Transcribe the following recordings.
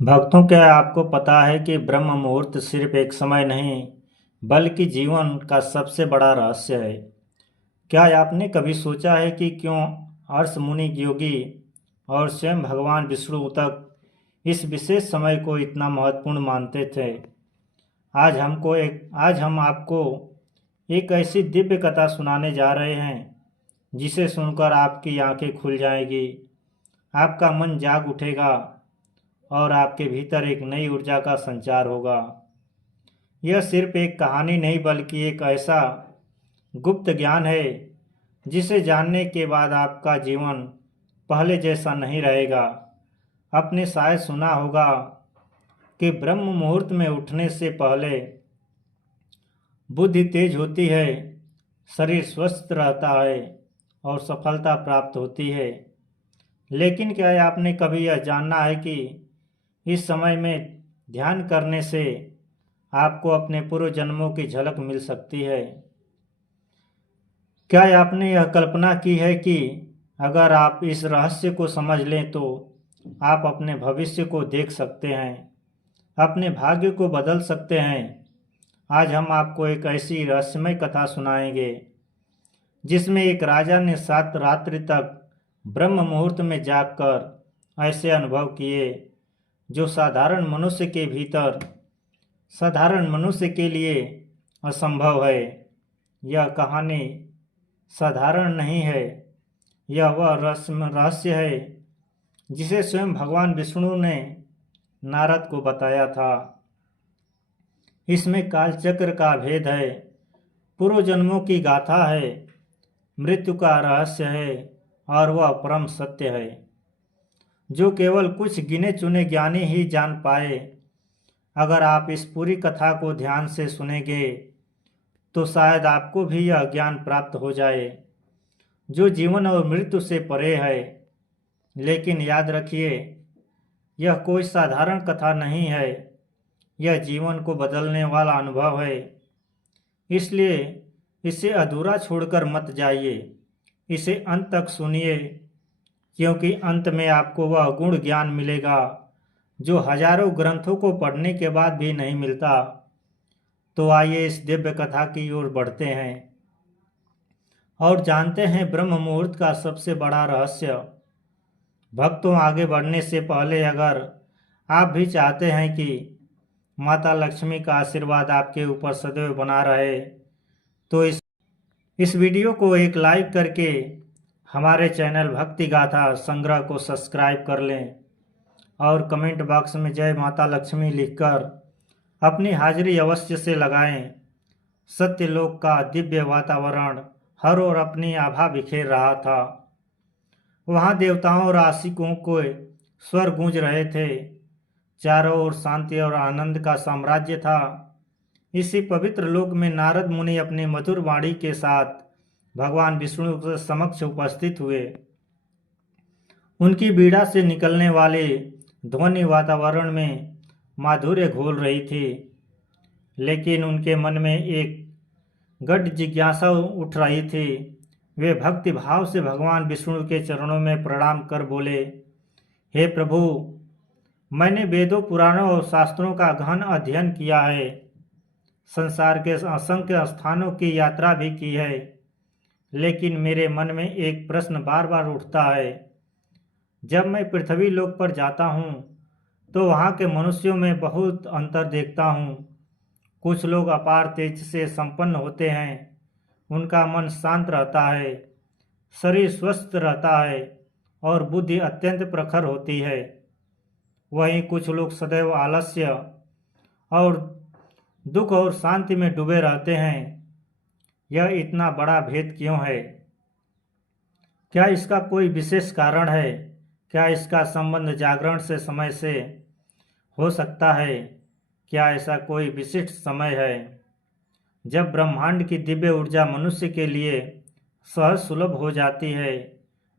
भक्तों, क्या आपको पता है कि ब्रह्म मुहूर्त सिर्फ एक समय नहीं बल्कि जीवन का सबसे बड़ा रहस्य है। क्या आपने कभी सोचा है कि क्यों अर्ष मुनि योगी और स्वयं भगवान विष्णु तक इस विशेष समय को इतना महत्वपूर्ण मानते थे। आज हम आपको एक ऐसी दिव्य कथा सुनाने जा रहे हैं जिसे सुनकर आपकी आंखें खुल जाएगी, आपका मन जाग उठेगा और आपके भीतर एक नई ऊर्जा का संचार होगा। यह सिर्फ एक कहानी नहीं बल्कि एक ऐसा गुप्त ज्ञान है जिसे जानने के बाद आपका जीवन पहले जैसा नहीं रहेगा। आपने शायद सुना होगा कि ब्रह्म मुहूर्त में उठने से पहले बुद्धि तेज होती है, शरीर स्वस्थ रहता है और सफलता प्राप्त होती है। लेकिन क्या आपने कभी यह जानना है कि इस समय में ध्यान करने से आपको अपने पूर्व जन्मों की झलक मिल सकती है। क्या आपने यह कल्पना की है कि अगर आप इस रहस्य को समझ लें तो आप अपने भविष्य को देख सकते हैं, अपने भाग्य को बदल सकते हैं। आज हम आपको एक ऐसी रहस्यमय कथा सुनाएंगे जिसमें एक राजा ने 7 रात्रि तक ब्रह्म मुहूर्त में जागकर ऐसे अनुभव किए जो साधारण मनुष्य के लिए असंभव है। यह कहानी साधारण नहीं है, यह वह रहस्य है जिसे स्वयं भगवान विष्णु ने नारद को बताया था। इसमें कालचक्र का भेद है, पूर्व जन्मों की गाथा है, मृत्यु का रहस्य है और वह परम सत्य है जो केवल कुछ गिने चुने ज्ञानी ही जान पाए। अगर आप इस पूरी कथा को ध्यान से सुनेंगे तो शायद आपको भी यह ज्ञान प्राप्त हो जाए जो जीवन और मृत्यु से परे है। लेकिन याद रखिए, यह कोई साधारण कथा नहीं है, यह जीवन को बदलने वाला अनुभव है। इसलिए इसे अधूरा छोड़कर मत जाइए, इसे अंत तक सुनिए, क्योंकि अंत में आपको वह गुण ज्ञान मिलेगा जो हजारों ग्रंथों को पढ़ने के बाद भी नहीं मिलता। तो आइए इस दिव्य कथा की ओर बढ़ते हैं और जानते हैं ब्रह्म मुहूर्त का सबसे बड़ा रहस्य। भक्तों, आगे बढ़ने से पहले अगर आप भी चाहते हैं कि माता लक्ष्मी का आशीर्वाद आपके ऊपर सदैव बना रहे तो इस वीडियो को एक लाइक करके हमारे चैनल भक्ति गाथा संग्रह को सब्सक्राइब कर लें और कमेंट बॉक्स में जय माता लक्ष्मी लिखकर अपनी हाजिरी अवश्य से लगाएं। सत्यलोक का दिव्य वातावरण हर ओर अपनी आभा बिखेर रहा था। वहाँ देवताओं और आशिकों को स्वर गूंज रहे थे। चारों ओर शांति और आनंद का साम्राज्य था। इसी पवित्र लोक में नारद मुनि अपनी मधुर वाणी के साथ भगवान विष्णु के समक्ष उपस्थित हुए। उनकी बीड़ा से निकलने वाली ध्वनि वातावरण में माधुर्य घोल रही थी, लेकिन उनके मन में एक गढ़ जिज्ञासा उठ रही थी। वे भक्ति भाव से भगवान विष्णु के चरणों में प्रणाम कर बोले, हे प्रभु, मैंने वेदों, पुराणों और शास्त्रों का गहन अध्ययन किया है, संसार के असंख्य स्थानों की यात्रा भी की है, लेकिन मेरे मन में एक प्रश्न बार बार उठता है। जब मैं पृथ्वी लोक पर जाता हूँ तो वहाँ के मनुष्यों में बहुत अंतर देखता हूँ। कुछ लोग अपार तेज से संपन्न होते हैं, उनका मन शांत रहता है, शरीर स्वस्थ रहता है और बुद्धि अत्यंत प्रखर होती है। वहीं कुछ लोग सदैव आलस्य और दुख और शांति में डूबे रहते हैं। यह इतना बड़ा भेद क्यों है? क्या इसका कोई विशेष कारण है? क्या इसका संबंध जागरण से समय से हो सकता है? क्या ऐसा कोई विशिष्ट समय है जब ब्रह्मांड की दिव्य ऊर्जा मनुष्य के लिए सहज सुलभ हो जाती है?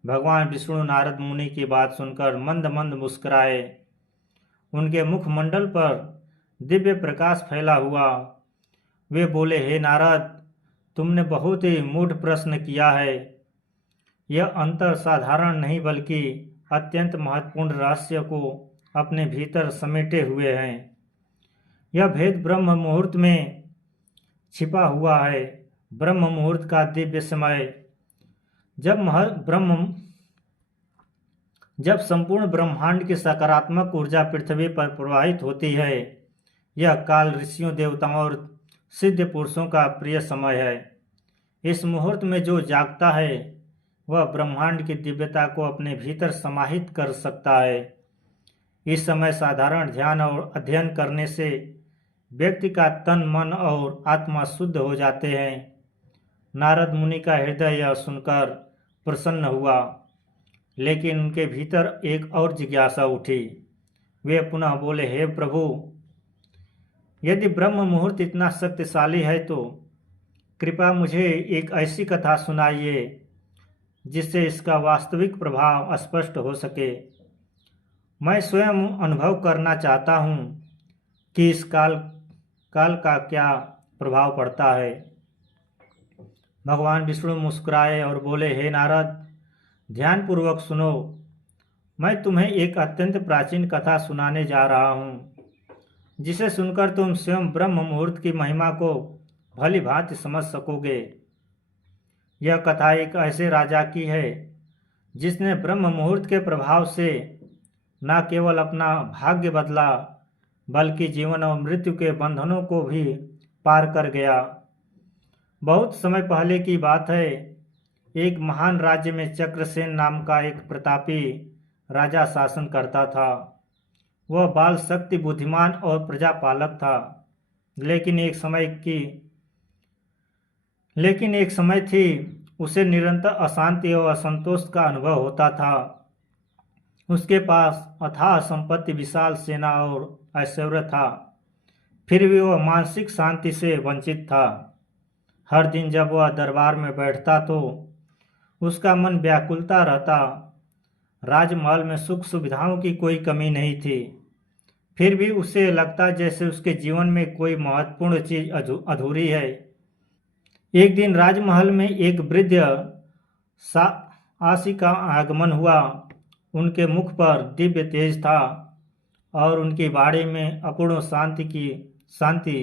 भगवान विष्णु नारद मुनि की बात सुनकर मंद मंद मुस्कुराए। उनके मुखमंडल पर दिव्य प्रकाश फैला हुआ। वे बोले, हे नारद, तुमने बहुत ही मूढ़ प्रश्न किया है। यह अंतर साधारण नहीं बल्कि अत्यंत महत्वपूर्ण रहस्य को अपने भीतर समेटे हुए हैं। यह भेद ब्रह्म मुहूर्त में छिपा हुआ है। ब्रह्म मुहूर्त का दिव्य समय जब संपूर्ण ब्रह्मांड की सकारात्मक ऊर्जा पृथ्वी पर प्रवाहित होती है, यह काल ऋषियों, देवताओं और सिद्ध पुरुषों का प्रिय समय है। इस मुहूर्त में जो जागता है वह ब्रह्मांड की दिव्यता को अपने भीतर समाहित कर सकता है। इस समय साधारण ध्यान और अध्ययन करने से व्यक्ति का तन, मन और आत्मा शुद्ध हो जाते हैं। नारद मुनि का हृदय यह सुनकर प्रसन्न हुआ, लेकिन उनके भीतर एक और जिज्ञासा उठी। वे पुनः बोले, हे प्रभु, यदि ब्रह्म मुहूर्त इतना शक्तिशाली है तो कृपया मुझे एक ऐसी कथा सुनाइए जिससे इसका वास्तविक प्रभाव स्पष्ट हो सके। मैं स्वयं अनुभव करना चाहता हूँ कि इस काल का क्या प्रभाव पड़ता है। भगवान विष्णु मुस्कुराए और बोले, हे नारद, ध्यानपूर्वक सुनो। मैं तुम्हें एक अत्यंत प्राचीन कथा सुनाने जा रहा हूँ, जिसे सुनकर तुम स्वयं ब्रह्म मुहूर्त की महिमा को भली भांति समझ सकोगे। यह कथा एक ऐसे राजा की है जिसने ब्रह्म मुहूर्त के प्रभाव से न केवल अपना भाग्य बदला, बल्कि जीवन और मृत्यु के बंधनों को भी पार कर गया। बहुत समय पहले की बात है। एक महान राज्य में चक्रसेन नाम का एक प्रतापी राजा शासन करता था। वह बाल शक्ति, बुद्धिमान और प्रजापालक था। लेकिन एक समय थी उसे निरंतर अशांति और असंतोष का अनुभव होता था। उसके पास अथाह संपत्ति, विशाल सेना और ऐश्वर्य था, फिर भी वह मानसिक शांति से वंचित था। हर दिन जब वह दरबार में बैठता तो उसका मन व्याकुलता रहता। राजमहल में सुख सुविधाओं की कोई कमी नहीं थी, फिर भी उसे लगता जैसे उसके जीवन में कोई महत्वपूर्ण चीज अधूरी है। एक दिन राजमहल में एक वृद्ध आशी का आगमन हुआ। उनके मुख पर दिव्य तेज था और उनकी वाणी में अपूर्ण शांति।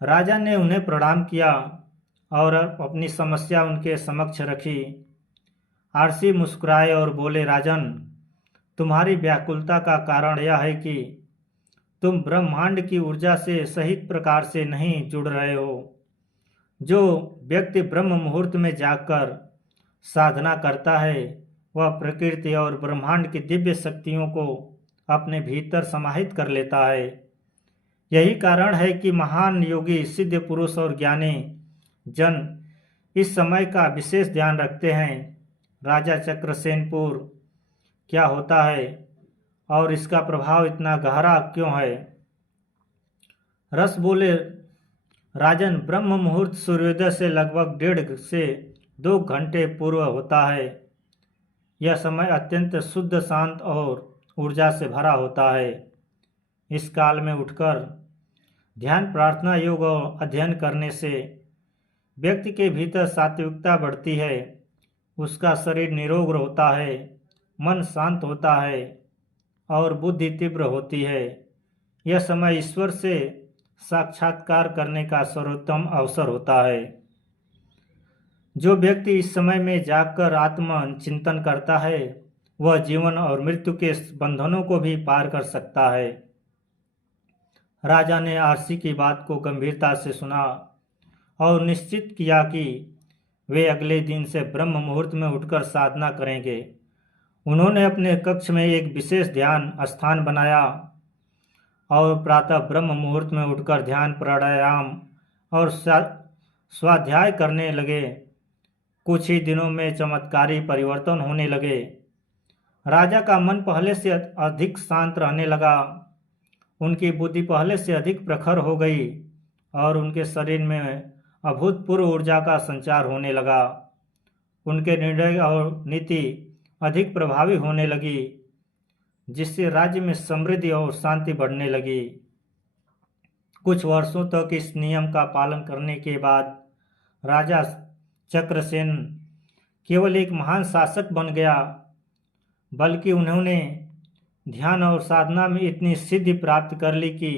राजा ने उन्हें प्रणाम किया और अपनी समस्या उनके समक्ष रखी। आरसी मुस्कुराए और बोले, राजन, तुम्हारी व्याकुलता का कारण यह है कि तुम ब्रह्मांड की ऊर्जा से सही प्रकार से नहीं जुड़ रहे हो। जो व्यक्ति ब्रह्म मुहूर्त में जागकर साधना करता है वह प्रकृति और ब्रह्मांड की दिव्य शक्तियों को अपने भीतर समाहित कर लेता है। यही कारण है कि महान योगी, सिद्ध पुरुष और ज्ञानी जन इस समय का विशेष ध्यान रखते हैं। राजा चक्रसेनपुर क्या होता है और इसका प्रभाव इतना गहरा क्यों है? रस बोले, राजन, ब्रह्म मुहूर्त सूर्योदय से लगभग 1.5 से 2 घंटे पूर्व होता है। यह समय अत्यंत शुद्ध, शांत और ऊर्जा से भरा होता है। इस काल में उठकर ध्यान, प्रार्थना, योग और अध्ययन करने से व्यक्ति के भीतर सात्विकता बढ़ती है, उसका शरीर निरोग होता है, मन शांत होता है और बुद्धि तीव्र होती है। यह समय ईश्वर से साक्षात्कार करने का सर्वोत्तम अवसर होता है। जो व्यक्ति इस समय में जागकर आत्म चिंतन करता है वह जीवन और मृत्यु के बंधनों को भी पार कर सकता है। राजा ने आरसी की बात को गंभीरता से सुना और निश्चित किया कि वे अगले दिन से ब्रह्म मुहूर्त में उठकर साधना करेंगे। उन्होंने अपने कक्ष में एक विशेष ध्यान स्थान बनाया और प्रातः ब्रह्म मुहूर्त में उठकर ध्यान, प्राणायाम और स्वाध्याय करने लगे। कुछ ही दिनों में चमत्कारी परिवर्तन होने लगे। राजा का मन पहले से अधिक शांत रहने लगा, उनकी बुद्धि पहले से अधिक प्रखर हो गई और उनके शरीर में अभूतपूर्व ऊर्जा का संचार होने लगा। उनके निर्णय और नीति अधिक प्रभावी होने लगी, जिससे राज्य में समृद्धि और शांति बढ़ने लगी। कुछ वर्षों तक इस नियम का पालन करने के बाद राजा चक्रसेन केवल एक महान शासक बन गया, बल्कि उन्होंने ध्यान और साधना में इतनी सिद्धि प्राप्त कर ली कि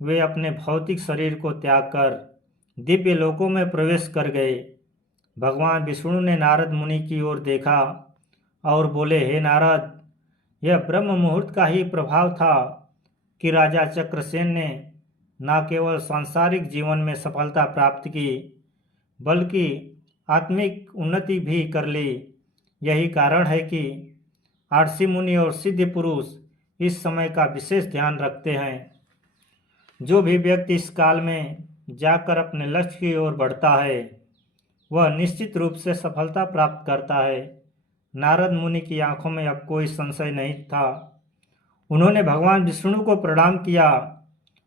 वे अपने भौतिक शरीर को त्याग कर दिव्य लोकों में प्रवेश कर गए। भगवान विष्णु ने नारद मुनि की ओर देखा और बोले, हे नारद, यह ब्रह्म मुहूर्त का ही प्रभाव था कि राजा चक्रसेन ने न केवल सांसारिक जीवन में सफलता प्राप्त की बल्कि आत्मिक उन्नति भी कर ली। यही कारण है कि आर्षि मुनि और सिद्ध पुरुष इस समय का विशेष ध्यान रखते हैं। जो भी व्यक्ति इस काल में जाकर अपने लक्ष्य की ओर बढ़ता है वह निश्चित रूप से सफलता प्राप्त करता है। नारद मुनि की आंखों में अब कोई संशय नहीं था। उन्होंने भगवान विष्णु को प्रणाम किया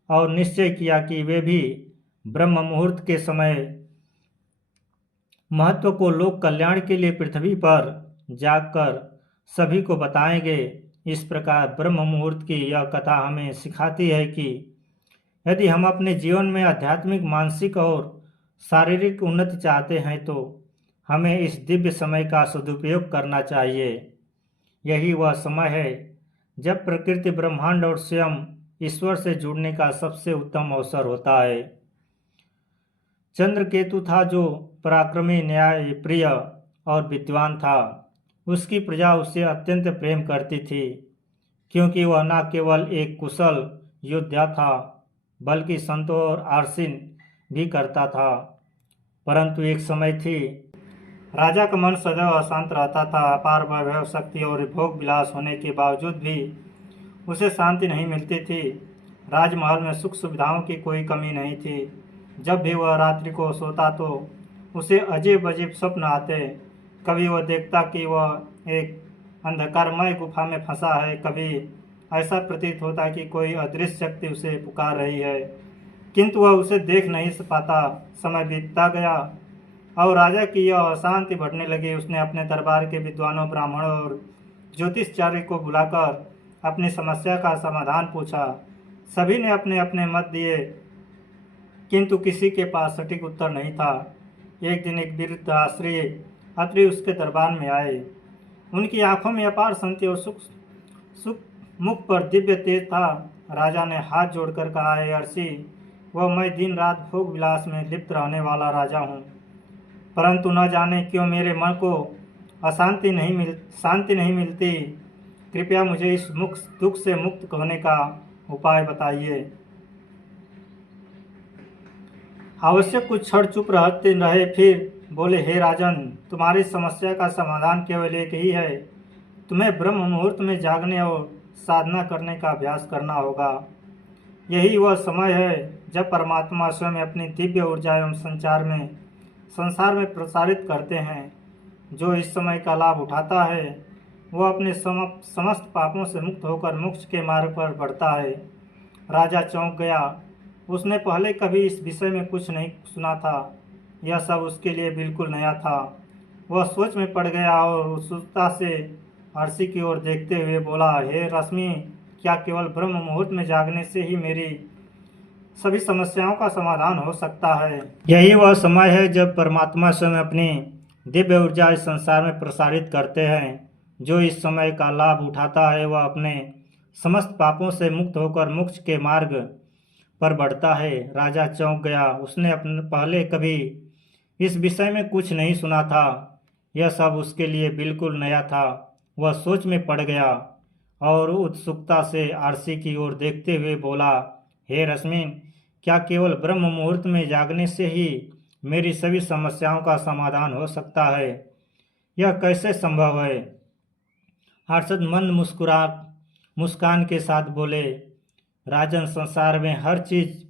और निश्चय किया कि वे भी ब्रह्म मुहूर्त के समय महत्व को लोक कल्याण के लिए पृथ्वी पर जाकर सभी को बताएंगे। इस प्रकार ब्रह्म मुहूर्त की यह कथा हमें सिखाती है कि यदि हम अपने जीवन में आध्यात्मिक, मानसिक और शारीरिक उन्नति चाहते हैं तो हमें इस दिव्य समय का सदुपयोग करना चाहिए। यही वह समय है जब प्रकृति, ब्रह्मांड और स्वयं ईश्वर से जुड़ने का सबसे उत्तम अवसर होता है। चंद्रकेतु था जो पराक्रमी, न्याय प्रिय और विद्वान था। उसकी प्रजा उससे अत्यंत प्रेम करती थी क्योंकि वह न केवल एक कुशल योद्धा था बल्कि संतों और आर्सिन भी करता था। परंतु एक समय थी, राजा का मन सदैव अशांत रहता था। अपार वैभव, शक्ति और भोग विलास होने के बावजूद भी उसे शांति नहीं मिलती थी। राजमहल में सुख सुविधाओं की कोई कमी नहीं थी। जब भी वह रात्रि को सोता तो उसे अजीब अजीब स्वप्न आते। कभी वह देखता कि वह एक अंधकारमय गुफा में फंसा है, कभी ऐसा प्रतीत होता कि कोई अदृश्य शक्ति उसे पुकार रही है, किंतु वह उसे देख नहीं पाता। समय बीतता गया और राजा की यह अशांति बढ़ने लगी। उसने अपने दरबार के विद्वानों, ब्राह्मणों और ज्योतिषचार्य को बुलाकर अपनी समस्या का समाधान पूछा। सभी ने अपने अपने मत दिए किंतु किसी के पास सटीक उत्तर नहीं था। एक दिन एक वृद्ध अत्रि उसके दरबार में आए। उनकी आंखों में अपार शांति और सुख मुख पर दिव्य तेज था। राजा ने हाथ जोड़कर कहा, हे अर्षि, वह मैं दिन रात भोग विलास में लिप्त रहने वाला राजा हूँ, परंतु न जाने क्यों मेरे मन को शांति नहीं मिलती। कृपया मुझे इस दुख से मुक्त होने का उपाय बताइए। आवश्यक कुछ क्षण चुप रहते रहे, फिर बोले, हे राजन, तुम्हारी समस्या का समाधान केवल एक ही है। तुम्हें ब्रह्म मुहूर्त में जागने और साधना करने का अभ्यास करना होगा। यही वह समय है जब परमात्मा स्वयं अपनी दिव्य ऊर्जा एवं संसार में प्रसारित करते हैं। जो इस समय का लाभ उठाता है वह अपने समस्त पापों से मुक्त होकर मोक्ष के मार्ग पर बढ़ता है। राजा चौंक गया। उसने पहले कभी इस विषय में कुछ नहीं सुना था। यह सब उसके लिए बिल्कुल नया था। वह सोच में पड़ गया और उत्सुकता से अर्षि की ओर देखते हुए बोला, हे रश्मि, क्या केवल ब्रह्म मुहूर्त में जागने से ही मेरी सभी समस्याओं का समाधान हो सकता है? यही वह समय है जब परमात्मा स्वयं अपनी दिव्य ऊर्जा इस संसार में प्रसारित करते हैं। जो इस समय का लाभ उठाता है वह अपने समस्त पापों से मुक्त होकर मोक्ष के मार्ग पर बढ़ता है। राजा चौंक गया। उसने अपने पहले कभी इस विषय में कुछ नहीं सुना था। यह सब उसके लिए बिल्कुल नया था। वह सोच में पड़ गया और उत्सुकता से अर्षि की ओर देखते हुए बोला, हे रश्मिन, क्या केवल ब्रह्म मुहूर्त में जागने से ही मेरी सभी समस्याओं का समाधान हो सकता है? यह कैसे संभव है? हर्षद मंद मुस्कान के साथ बोले, राजन, संसार में हर चीज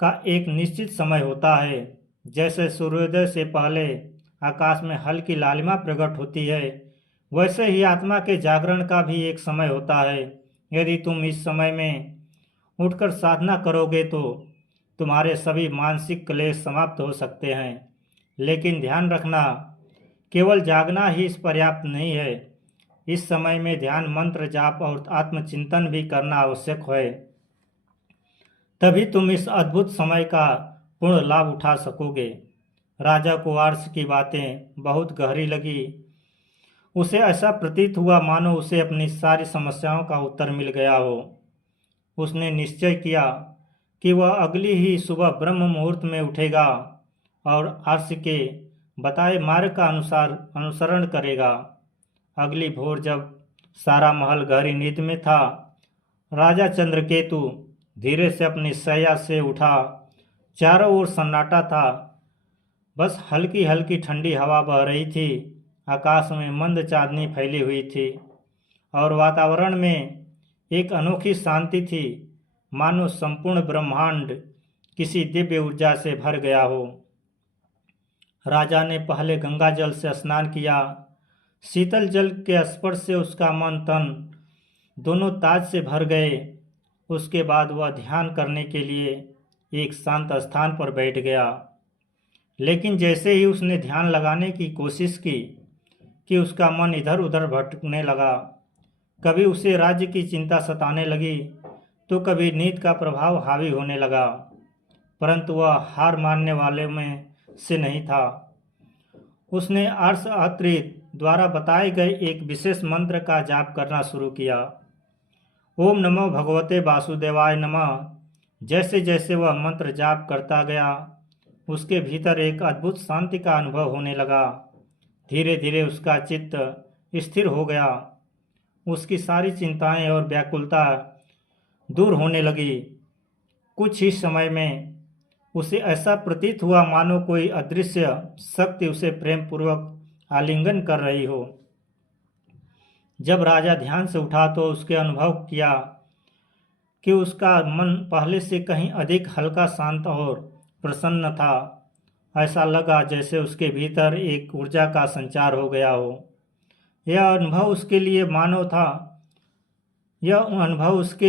का एक निश्चित समय होता है। जैसे सूर्योदय से पहले आकाश में हल्की लालिमा प्रकट होती है, वैसे ही आत्मा के जागरण का भी एक समय होता है। यदि तुम इस समय में उठकर साधना करोगे तो तुम्हारे सभी मानसिक क्लेश समाप्त हो सकते हैं। लेकिन ध्यान रखना, केवल जागना ही पर्याप्त नहीं है। इस समय में ध्यान, मंत्र जाप और आत्मचिंतन भी करना आवश्यक है। तभी तुम इस अद्भुत समय का पूर्ण लाभ उठा सकोगे। राजा को अर्ष की बातें बहुत गहरी लगी। उसे ऐसा प्रतीत हुआ मानो उसे अपनी सारी समस्याओं का उत्तर मिल गया हो। उसने निश्चय किया कि वह अगली ही सुबह ब्रह्म मुहूर्त में उठेगा और आर्ष के बताए मार्ग का अनुसरण करेगा। अगली भोर जब सारा महल गहरी नींद में था, राजा चंद्रकेतु धीरे से अपनी शैया से उठा। चारों ओर सन्नाटा था, बस हल्की हल्की ठंडी हवा बह रही थी। आकाश में मंद चांदनी फैली हुई थी और वातावरण में एक अनोखी शांति थी, मानो संपूर्ण ब्रह्मांड किसी दिव्य ऊर्जा से भर गया हो। राजा ने पहले गंगा जल से स्नान किया। शीतल जल के स्पर्श से उसका मन तन दोनों ताज से भर गए। उसके बाद वह ध्यान करने के लिए एक शांत स्थान पर बैठ गया। लेकिन जैसे ही उसने ध्यान लगाने की कोशिश की कि उसका मन इधर उधर भटकने लगा। कभी उसे राज्य की चिंता सताने लगी तो कभी नींद का प्रभाव हावी होने लगा, परंतु वह हार मानने वाले में से नहीं था। उसने अर्ष अत्रि द्वारा बताए गए एक विशेष मंत्र का जाप करना शुरू किया। ओम नमो भगवते वासुदेवाय नमः। जैसे जैसे वह मंत्र जाप करता गया, उसके भीतर एक अद्भुत शांति का अनुभव होने लगा। धीरे धीरे उसका चित्त स्थिर हो गया। उसकी सारी चिंताएं और व्याकुलता दूर होने लगी। कुछ ही समय में उसे ऐसा प्रतीत हुआ मानो कोई अदृश्य शक्ति उसे प्रेम पूर्वक आलिंगन कर रही हो। जब राजा ध्यान से उठा तो उसके अनुभव किया कि उसका मन पहले से कहीं अधिक हल्का, शांत और प्रसन्न था। ऐसा लगा जैसे उसके भीतर एक ऊर्जा का संचार हो गया हो। यह अनुभव उसके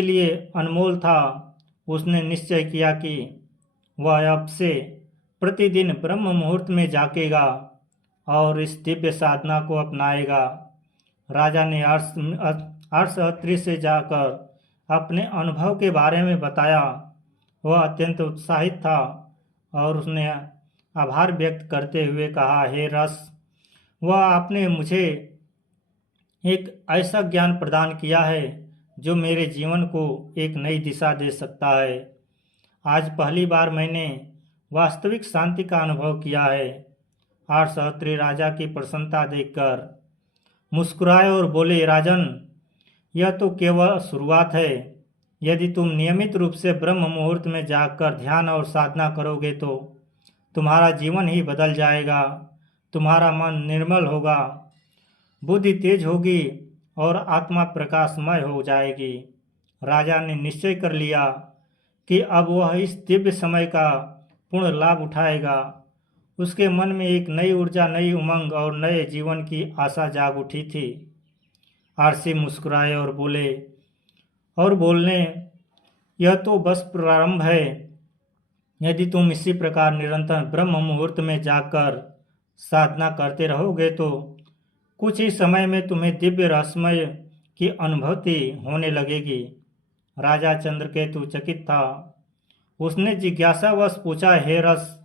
लिए अनमोल था। उसने निश्चय किया कि वह अब से प्रतिदिन ब्रह्म मुहूर्त में जागेगा और इस दिव्य साधना को अपनाएगा। राजा ने अर्ष अत्रि से जाकर अपने अनुभव के बारे में बताया। वह अत्यंत उत्साहित था और उसने आभार व्यक्त करते हुए कहा, हे रस, वह आपने मुझे एक ऐसा ज्ञान प्रदान किया है जो मेरे जीवन को एक नई दिशा दे सकता है। आज पहली बार मैंने वास्तविक शांति का अनुभव किया है। अर्ष अत्रि राजा की प्रसन्नता देखकर मुस्कुराए और बोले, राजन, यह तो केवल शुरुआत है। यदि तुम नियमित रूप से ब्रह्म मुहूर्त में जागकर ध्यान और साधना करोगे तो तुम्हारा जीवन ही बदल जाएगा। तुम्हारा मन निर्मल होगा, बुद्धि तेज होगी और आत्मा प्रकाशमय हो जाएगी। राजा ने निश्चय कर लिया कि अब वह इस दिव्य समय का पूर्ण लाभ उठाएगा। उसके मन में एक नई ऊर्जा, नई उमंग और नए जीवन की आशा जाग उठी थी। आरसी मुस्कुराए और बोलने, यह तो बस प्रारंभ है। यदि तुम इसी प्रकार निरंतर ब्रह्म मुहूर्त में जाकर साधना करते रहोगे तो कुछ ही समय में तुम्हें दिव्य रहस्यमय की अनुभूति होने लगेगी। राजा चंद्रकेतु चकित था। उसने जिज्ञासावश पूछा, हे रस,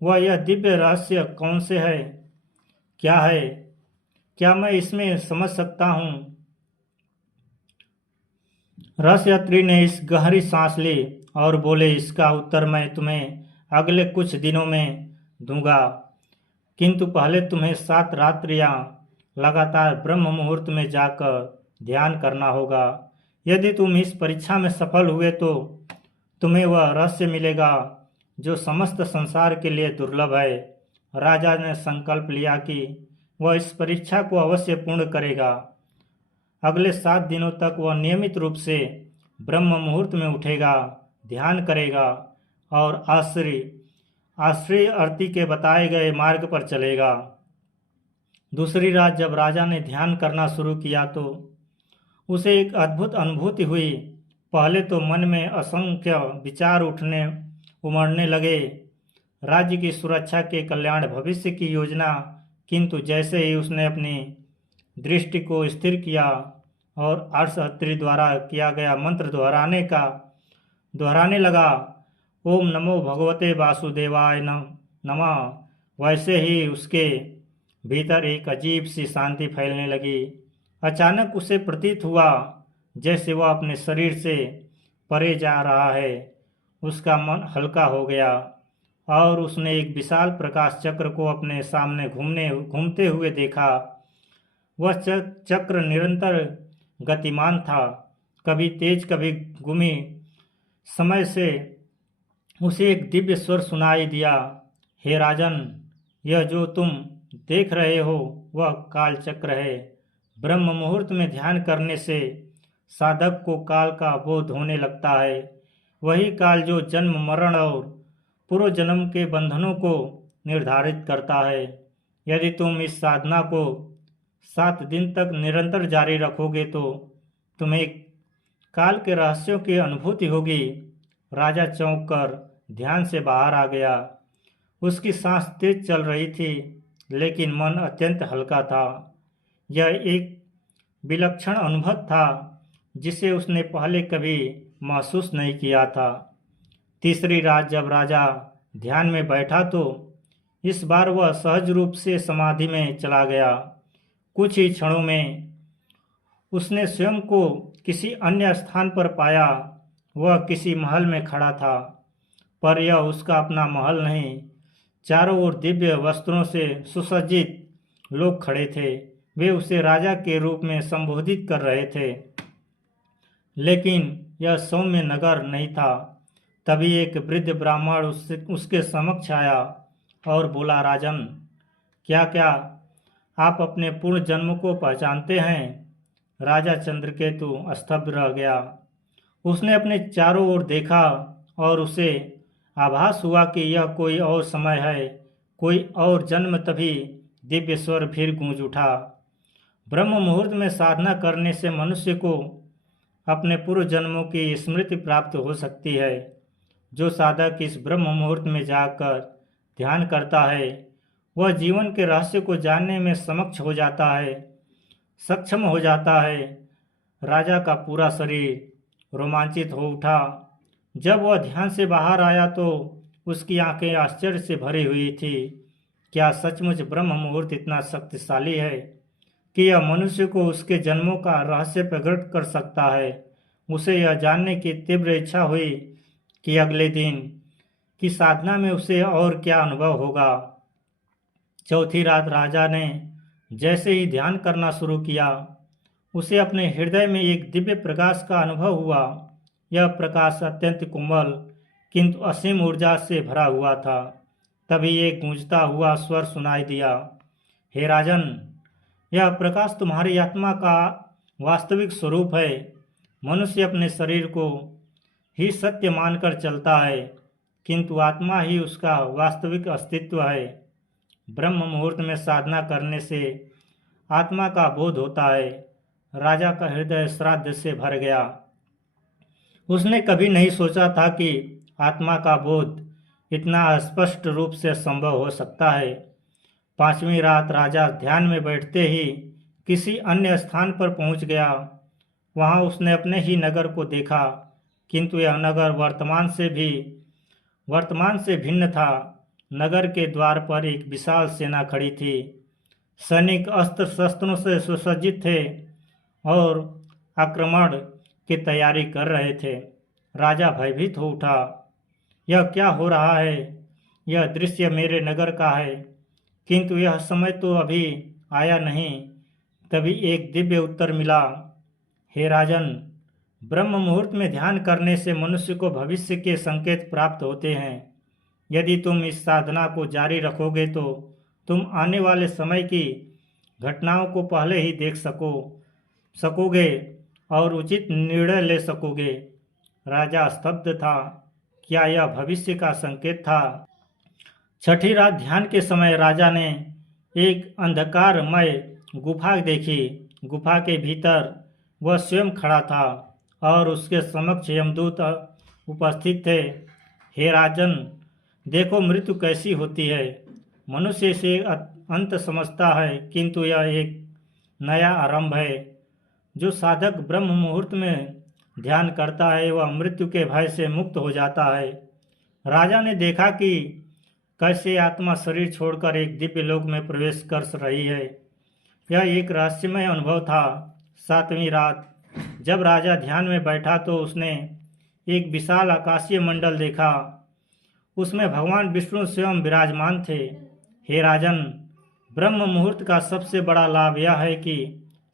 वह यह दिव्य रहस्य कौन से है? क्या है? क्या मैं इसमें समझ सकता हूँ? रस यात्री ने इस गहरी सांस ली और बोले, इसका उत्तर मैं तुम्हें अगले कुछ दिनों में दूंगा, किंतु पहले तुम्हें 7 रात्रियां लगातार ब्रह्म मुहूर्त में जाकर ध्यान करना होगा। यदि तुम इस परीक्षा में सफल हुए तो तुम्हें वह रहस्य मिलेगा जो समस्त संसार के लिए दुर्लभ है। राजा ने संकल्प लिया कि वह इस परीक्षा को अवश्य पूर्ण करेगा। अगले 7 दिनों तक वह नियमित रूप से ब्रह्म मुहूर्त में उठेगा, ध्यान करेगा और आश्रय अर्थी के बताए गए मार्ग पर चलेगा। दूसरी रात जब राजा ने ध्यान करना शुरू किया तो उसे एक अद्भुत अनुभूति हुई। पहले तो मन में असंख्य विचार उमड़ने लगे, राज्य की सुरक्षा के कल्याण, भविष्य की योजना। किंतु जैसे ही उसने अपनी दृष्टि को स्थिर किया और अर्ष अत्रि द्वारा किया गया मंत्र दोहराने लगा, ओम नमो भगवते वासुदेवाय नमः, वैसे ही उसके भीतर एक अजीब सी शांति फैलने लगी। अचानक उसे प्रतीत हुआ जैसे वह अपने शरीर से परे जा रहा है। उसका मन हल्का हो गया और उसने एक विशाल प्रकाश चक्र को अपने सामने घूमते हुए देखा। वह चक्र निरंतर गतिमान था, कभी तेज कभी घूमी। समय से उसे एक दिव्य स्वर सुनाई दिया, हे राजन, यह जो तुम देख रहे हो वह काल चक्र है। ब्रह्म मुहूर्त में ध्यान करने से साधक को काल का बोध होने लगता है। वही काल जो जन्म मरण और पूर्व जन्म के बंधनों को निर्धारित करता है। यदि तुम इस साधना को 7 दिन तक निरंतर जारी रखोगे तो तुम्हें काल के रहस्यों की अनुभूति होगी। राजा चौंक कर ध्यान से बाहर आ गया। उसकी सांस तेज चल रही थी, लेकिन मन अत्यंत हल्का था। यह एक विलक्षण अनुभव था जिसे उसने पहले कभी महसूस नहीं किया था। तीसरी रात जब राजा ध्यान में बैठा तो इस बार वह सहज रूप से समाधि में चला गया। कुछ ही क्षणों में उसने स्वयं को किसी अन्य स्थान पर पाया। वह किसी महल में खड़ा था, पर यह उसका अपना महल नहीं। चारों ओर दिव्य वस्त्रों से सुसज्जित लोग खड़े थे। वे उसे राजा के रूप में संबोधित कर रहे थे, लेकिन यह सौम्य नगर नहीं था। तभी एक वृद्ध ब्राह्मण उसके समक्ष आया और बोला, राजन, क्या आप अपने पूर्व जन्म को पहचानते हैं? राजा चंद्रकेतु स्तब्ध रह गया। उसने अपने चारों ओर देखा और उसे आभास हुआ कि यह कोई और समय है, कोई और जन्म। तभी दिव्य स्वर फिर गूंज उठा, ब्रह्म मुहूर्त में साधना करने से मनुष्य को अपने पूर्व जन्मों की स्मृति प्राप्त हो सकती है। जो साधक इस ब्रह्म मुहूर्त में जाकर ध्यान करता है वह जीवन के रहस्य को जानने में सक्षम हो जाता है। राजा का पूरा शरीर रोमांचित हो उठा। जब वह ध्यान से बाहर आया तो उसकी आंखें आश्चर्य से भरी हुई थी। क्या सचमुच ब्रह्म मुहूर्त इतना शक्तिशाली है कि यह मनुष्य को उसके जन्मों का रहस्य प्रकट कर सकता है? उसे यह जानने की तीव्र इच्छा हुई कि अगले दिन की साधना में उसे और क्या अनुभव होगा। चौथी रात राजा ने जैसे ही ध्यान करना शुरू किया, उसे अपने हृदय में एक दिव्य प्रकाश का अनुभव हुआ। यह प्रकाश अत्यंत कोमल किंतु असीम ऊर्जा से भरा हुआ था। तभी एक गूंजता हुआ स्वर सुनाई दिया, हे राजन, यह प्रकाश तुम्हारी आत्मा का वास्तविक स्वरूप है। मनुष्य अपने शरीर को ही सत्य मानकर चलता है, किंतु आत्मा ही उसका वास्तविक अस्तित्व है। ब्रह्म मुहूर्त में साधना करने से आत्मा का बोध होता है। राजा का हृदय श्राद्ध से भर गया। उसने कभी नहीं सोचा था कि आत्मा का बोध इतना स्पष्ट रूप से संभव हो सकता है। 5वीं रात राजा ध्यान में बैठते ही किसी अन्य स्थान पर पहुंच गया। वहां उसने अपने ही नगर को देखा, किंतु यह नगर वर्तमान से भिन्न था। नगर के द्वार पर एक विशाल सेना खड़ी थी। सैनिक अस्त्र शस्त्रों से सुसज्जित थे और आक्रमण की तैयारी कर रहे थे। राजा भयभीत हो उठा, यह क्या हो रहा है? यह दृश्य मेरे नगर का है, किंतु यह समय तो अभी आया नहीं। तभी एक दिव्य उत्तर मिला, हे राजन, ब्रह्म मुहूर्त में ध्यान करने से मनुष्य को भविष्य के संकेत प्राप्त होते हैं। यदि तुम इस साधना को जारी रखोगे तो तुम आने वाले समय की घटनाओं को पहले ही देख सकोगे और उचित निर्णय ले सकोगे। राजा स्तब्ध था। क्या यह भविष्य का संकेत था? 6ठी रात ध्यान के समय राजा ने एक अंधकारमय गुफा देखी। गुफा के भीतर वह स्वयं खड़ा था और उसके समक्ष यमदूत उपस्थित थे। हे राजन, देखो मृत्यु कैसी होती है। मनुष्य इसे अंत समझता है, किंतु यह एक नया आरंभ है। जो साधक ब्रह्म मुहूर्त में ध्यान करता है वह मृत्यु के भय से मुक्त हो जाता है। राजा ने देखा कि कैसे आत्मा शरीर छोड़कर एक दिव्य लोक में प्रवेश कर रही है। यह एक रहस्यमय अनुभव था। 7वीं रात जब राजा ध्यान में बैठा तो उसने एक विशाल आकाशीय मंडल देखा। उसमें भगवान विष्णु स्वयं विराजमान थे। हे राजन, ब्रह्म मुहूर्त का सबसे बड़ा लाभ यह है कि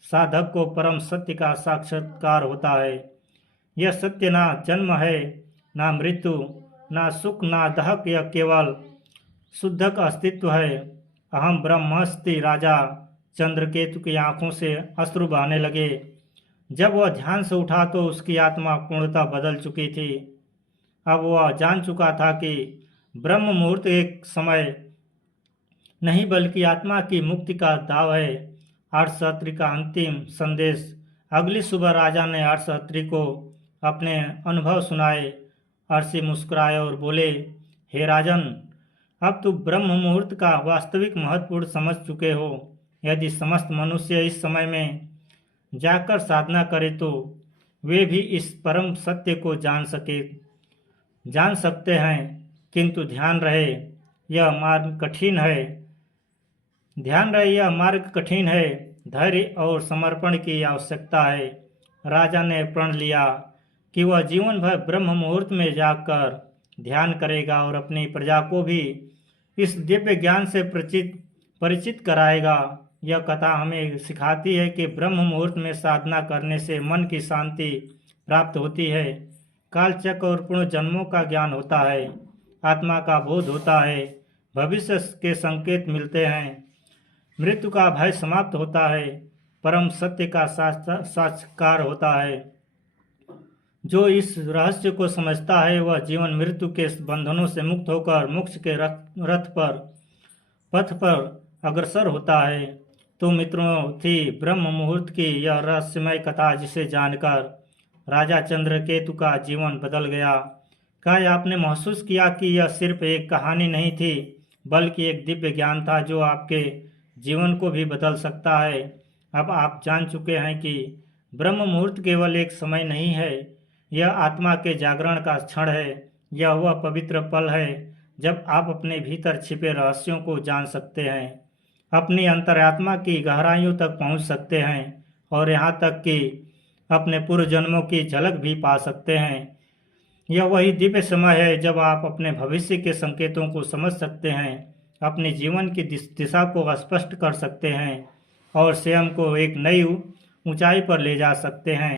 साधक को परम सत्य का साक्षात्कार होता है। यह सत्य ना जन्म है, ना मृत्यु, ना सुख, ना दहक, यह केवल शुद्धक अस्तित्व है। अहम ब्रह्मस्ति। राजा चंद्रकेतु की आंखों से अश्रु बहने लगे। जब वह ध्यान से उठा तो उसकी आत्मा पूर्णतः बदल चुकी थी। अब वह जान चुका था कि ब्रह्म मुहूर्त एक समय नहीं बल्कि आत्मा की मुक्ति का दाव है। अर्थशास्त्री का अंतिम संदेश। अगली सुबह राजा ने अर्थशास्त्री को अपने अनुभव सुनाए। अर्षि मुस्कुराए और बोले, हे राजन, अब तुम ब्रह्म मुहूर्त का वास्तविक महत्वपूर्ण समझ चुके हो। यदि समस्त मनुष्य इस समय में जाकर साधना करे तो वे भी इस परम सत्य को जान सकते हैं। किंतु ध्यान रहे यह मार्ग कठिन है। धैर्य और समर्पण की आवश्यकता है। राजा ने प्रण लिया कि वह जीवन भर ब्रह्म मुहूर्त में जाकर ध्यान करेगा और अपनी प्रजा को भी इस दिव्य ज्ञान से परिचित कराएगा। यह कथा हमें सिखाती है कि ब्रह्म मुहूर्त में साधना करने से मन की शांति प्राप्त होती है, कालचक्र और पुनर्जन्मों का ज्ञान होता है, आत्मा का बोध होता है, भविष्य के संकेत मिलते हैं, मृत्यु का भय समाप्त होता है, परम सत्य का साक्षात्कार होता है। जो इस रहस्य को समझता है वह जीवन मृत्यु के बंधनों से मुक्त होकर मोक्ष के पथ पर अग्रसर होता है। तो मित्रों, थी ब्रह्म मुहूर्त की यह रहस्यमय कथा, जिसे जानकर राजा चंद्रकेतु का जीवन बदल गया। क्या आपने महसूस किया कि यह सिर्फ एक कहानी नहीं थी बल्कि एक दिव्य ज्ञान था जो आपके जीवन को भी बदल सकता है। अब आप जान चुके हैं कि ब्रह्म मुहूर्त केवल एक समय नहीं है, यह आत्मा के जागरण का क्षण है। यह वह पवित्र पल है जब आप अपने भीतर छिपे रहस्यों को जान सकते हैं, अपनी अंतरात्मा की गहराइयों तक पहुंच सकते हैं और यहाँ तक कि अपने पूर्व जन्मों की झलक भी पा सकते हैं। यह वही दिव्य समय है जब आप अपने भविष्य के संकेतों को समझ सकते हैं, अपने जीवन की दिशा को स्पष्ट कर सकते हैं और स्वयं को एक नई ऊंचाई पर ले जा सकते हैं।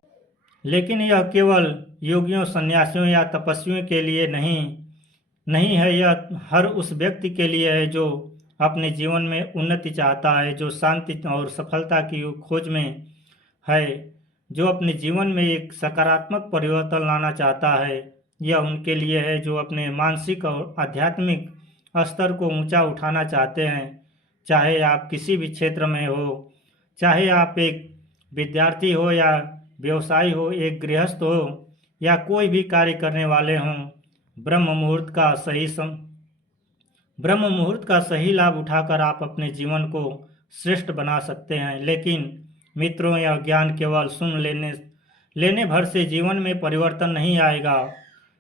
लेकिन यह केवल योगियों, सन्यासियों या तपस्वियों के लिए नहीं है। यह हर उस व्यक्ति के लिए है जो अपने जीवन में उन्नति चाहता है, जो शांति और सफलता की खोज में है, जो अपने जीवन में एक सकारात्मक परिवर्तन लाना चाहता है। यह उनके लिए है जो अपने मानसिक और आध्यात्मिक स्तर को ऊंचा उठाना चाहते हैं। चाहे आप किसी भी क्षेत्र में हो, चाहे आप एक विद्यार्थी हो या व्यवसायी हो, एक गृहस्थ हो या कोई भी कार्य करने वाले हों, ब्रह्म मुहूर्त का सही लाभ उठाकर आप अपने जीवन को श्रेष्ठ बना सकते हैं। लेकिन मित्रों, यह ज्ञान केवल सुन लेने भर से जीवन में परिवर्तन नहीं आएगा।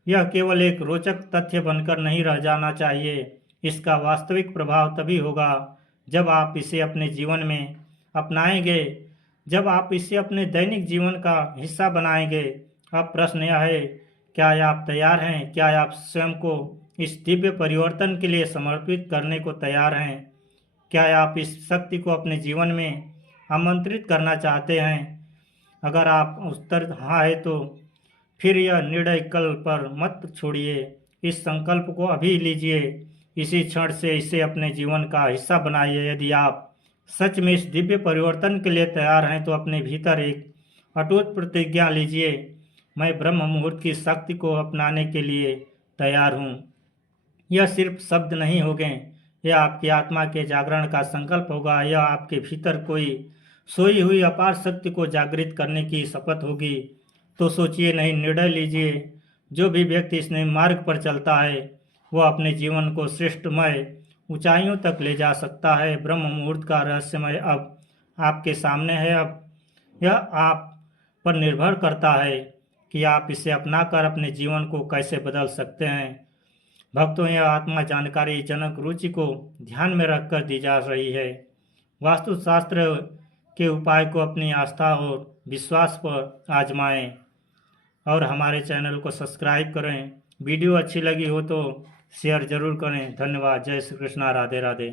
यह केवल एक रोचक तथ्य बनकर नहीं रह जाना चाहिए। इसका वास्तविक प्रभाव तभी होगा जब आप इसे अपने जीवन में अपनाएंगे, जब आप इसे अपने दैनिक जीवन का हिस्सा बनाएंगे। अब प्रश्न यह है, क्या आप तैयार हैं? क्या आप स्वयं को इस दिव्य परिवर्तन के लिए समर्पित करने को तैयार हैं? क्या आप इस शक्ति को अपने जीवन में आमंत्रित करना चाहते हैं? अगर आप उत्तर हाँ है तो फिर यह निर्णय कल पर मत छोड़िए। इस संकल्प को अभी लीजिए, इसी क्षण से इसे अपने जीवन का हिस्सा बनाइए। यदि आप सच में इस दिव्य परिवर्तन के लिए तैयार हैं तो अपने भीतर एक अटूट प्रतिज्ञा लीजिए, मैं ब्रह्म मुहूर्त की शक्ति को अपनाने के लिए तैयार हूँ। यह सिर्फ शब्द नहीं होंगे, यह आपकी आत्मा के जागरण का संकल्प होगा। यह आपके भीतर कोई सोई हुई अपार शक्ति को जागृत करने की शपथ होगी। तो सोचिए नहीं, निर्णय लीजिए। जो भी व्यक्ति इस नए मार्ग पर चलता है वह अपने जीवन को श्रेष्ठमय ऊंचाइयों तक ले जा सकता है। ब्रह्म मुहूर्त का रहस्यमय अब आपके सामने है। अब यह आप पर निर्भर करता है कि आप इसे अपनाकर अपने जीवन को कैसे बदल सकते हैं। भक्तों, यह आत्मा जानकारी जनक रुचि को ध्यान में रखकर दी जा रही है। वास्तुशास्त्र के उपाय को अपनी आस्था और विश्वास पर आजमाएं और हमारे चैनल को सब्सक्राइब करें। वीडियो अच्छी लगी हो तो शेयर जरूर करें। धन्यवाद। जय श्री कृष्णा। राधे राधे।